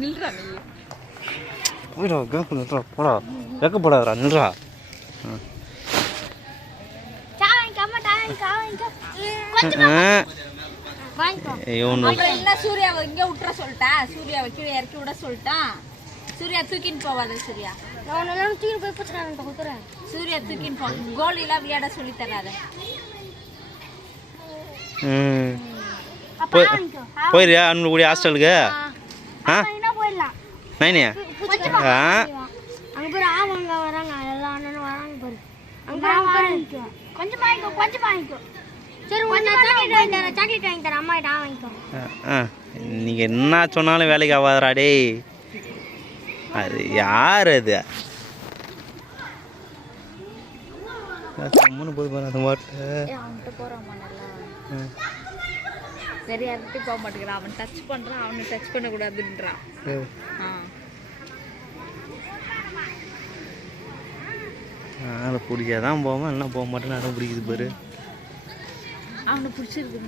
நில்றா நீ போய்டா கேட்க நில்றா போடா வைக்கப்படாதடா நில்றா சூர்யாவை இங்கே விட்டுற சொல்லிட்டா சூர்யாவை கீழே இறக்கி விட சொல்லிட்டான் சூர்யா தூக்கின்னு போவாத சூர்யா சூர்யா தூக்கின்னு போ கோலிலாம் விளையாட சொல்லி தராத போயிடுறியா அண்ணன் கூடிய ஹாஸ்டலுக்கு ஆ நைனியா நீங்கள் என்ன சொன்னாலும் வேலைக்கு ஆகாதரா டேய் அது யார் அது போய் பாரு அந்த அவன்கிட்ட போகிறான் சரி யார்கிட்டையும் போக மாட்டேங்கிறான் அவன் டச் பண்ணுறான் அவனை டச் பண்ணக்கூடாதுன்றான் பிடிக்காதான் போவேன் என்ன போக மாட்டேன்னு அடம் பிடிக்குது பாரு அவனை பிடிச்சிருக்கு